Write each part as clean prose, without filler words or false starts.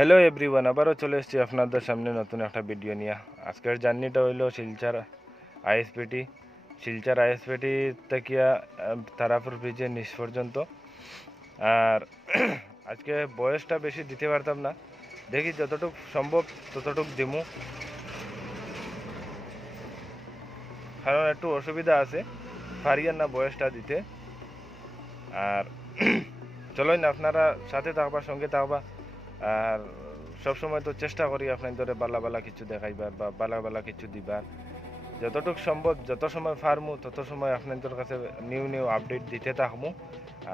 Hello everyone, আবারও চলে এসেছি আপনাদের সামনে নতুন একটা ভিডিও নিয়ে। আজকের জার্নিটা হইলো শিলচর আইএসপিটি থেকে তারাপুর ব্রিজের নিচ পর্যন্ত। আর আজকে বয়সটা বেশি দিতে পারতাম না, দেখি যতটুকু সম্ভব ততটুকু দিমু, কারণ একটু অসুবিধা আছে, পারিয়ান না বয়সটা দিতে। আর চলেন আপনারা সাথে থাকবা, সঙ্গে থাকবা। আর সবসময় তো চেষ্টা করি আপনাদের বালা বালা কিছু দেখাইবার বা বালা বালা কিছু দিবার, যতটুকু সম্ভব যত সময় পারমু তত সময় আপনাদের কাছে নিউ আপডেট দিতে থাকমু।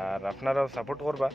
আর আপনারাও সাপোর্ট করবা।